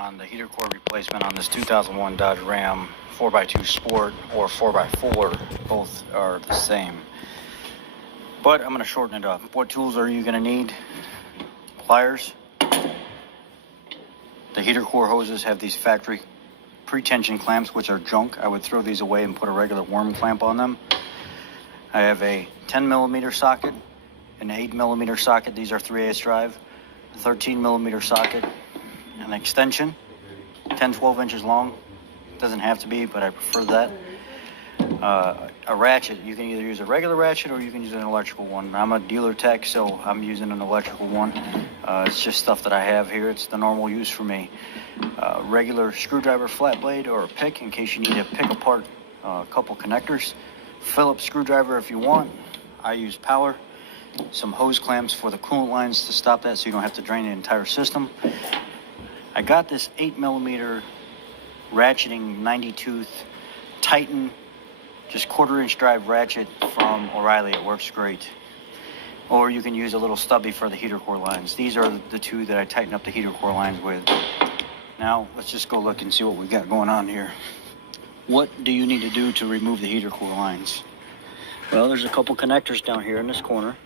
on the heater core replacement on this 2001 Dodge Ram 4x2 Sport or 4x4. Both are the same. But I'm going to shorten it up. What tools are you going to need? Pliers. The heater core hoses have these factory pre-tension clamps, which are junk. I would throw these away and put a regular worm clamp on them. I have a 10mm socket, an 8mm socket. These are 3/8 drive. A 13mm socket, an extension, 10-12 inches long. Doesn't have to be, but I prefer that. A ratchet. You can either use a regular ratchet or you can use an electrical one. I'm a dealer tech, so I'm using an electrical one. It's just stuff that I have here. It's the normal use for me. Regular screwdriver, flat blade, or a pick in case you need to pick apart a couple connectors. Phillips screwdriver if you want. I use power. Some hose clamps for the coolant lines to stop that so you don't have to drain the entire system. I got this 8mm ratcheting 90 tooth Titan, just 1/4 inch drive ratchet from O'Reilly. It works great. Or you can use a little stubby for the heater core lines. These are the two that I tighten up the heater core lines with. Now let's just go look and see what we got going on here. What do you need to do to remove the heater core lines? Well, there's a couple connectors down here in this corner.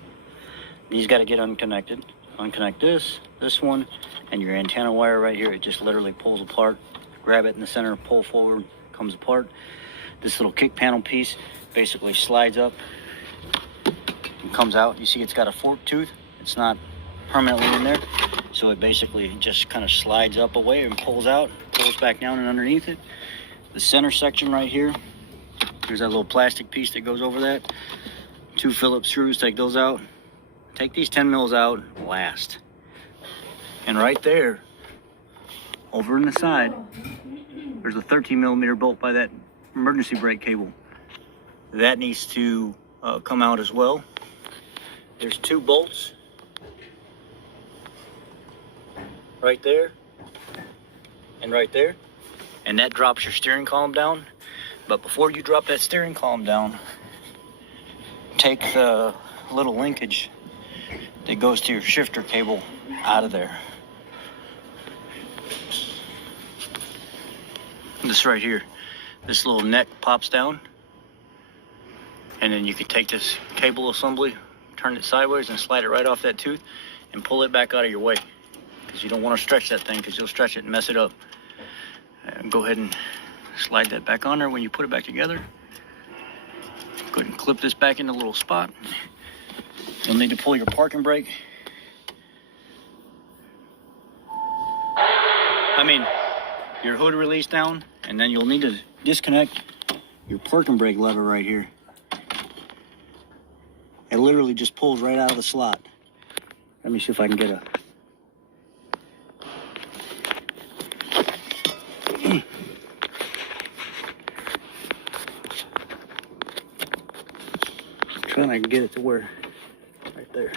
These got to get unconnected. Unconnect this one, and your antenna wire right here. It just literally pulls apart. Grab it in the center, pull forward, comes apart. This little kick panel piece basically slides up and comes out. You see it's got a forked tooth. It's not permanently in there, so it basically just kind of slides up away and pulls out, pulls back down and underneath it. The center section right here, there's that little plastic piece that goes over that. 2 Phillips screws, take those out. Take these 10 mils out last. And right there, over in the side, there's a 13mm bolt by that emergency brake cable. That needs to come out as well. There's 2 bolts right there and right there. And that drops your steering column down. But before you drop that steering column down, take the little linkage that goes to your shifter cable out of there. This right here, this little neck pops down, and then you can take this cable assembly, turn it sideways and slide it right off that tooth and pull it back out of your way, because you don't want to stretch that thing, because you'll stretch it and mess it up. And go ahead and slide that back on there. When you put it back together, go ahead and clip this back in the little spot. You'll need to pull your parking brake. Your hood release down, and then you'll need to disconnect your parking brake lever right here. It literally just pulls right out of the slot. Let me see if I can get a... Trying to get it to where, right there.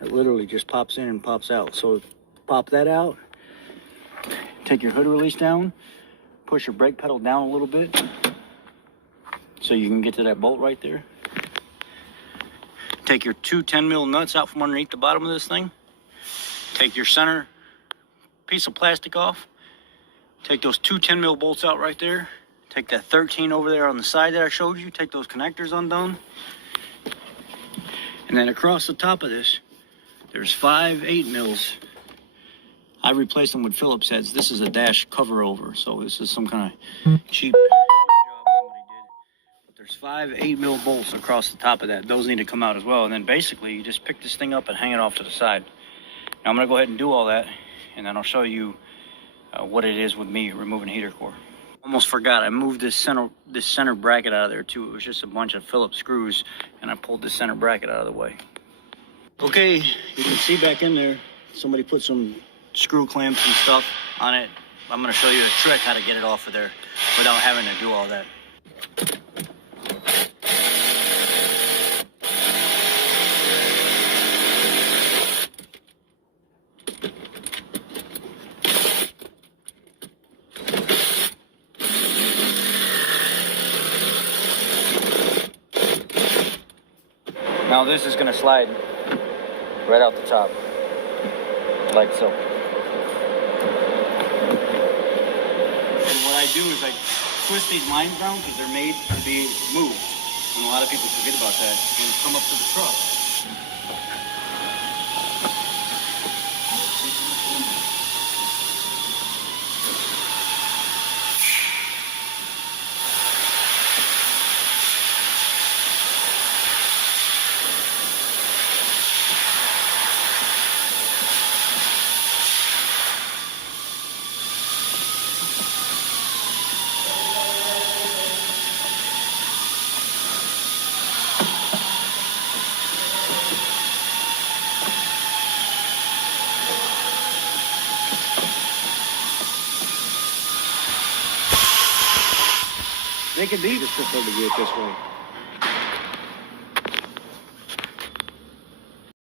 It literally just pops in and pops out. So pop that out, take your hood release down, push your brake pedal down a little bit so you can get to that bolt right there. Take your 2 10mm nuts out from underneath the bottom of this thing. Take your center piece of plastic off. Take those 2 10mm bolts out right there. Take that 13 over there on the side that I showed you. Take those connectors undone. And then across the top of this, there's 5 8mm. I replaced them with Phillips heads. This is a dash cover over, so this is some kind of cheap job somebody did. But there's 5 8mm bolts across the top of that. Those need to come out as well. And then basically you just pick this thing up and hang it off to the side. Now I'm gonna go ahead and do all that, and then I'll show you what it is with me removing a heater core. Almost forgot, I moved this center bracket out of there too. It was just a bunch of Phillips screws, and I pulled this center bracket out of the way. Okay, you can see back in there, somebody put some screw clamps and stuff on it. I'm going to show you a trick how to get it off of there without having to do all that. Now this is going to slide right out the top. like so. And what I do is I twist these lines down because they're made to be moved. And a lot of people forget about that when you come up to the truck. They could be just prefer to do it this way.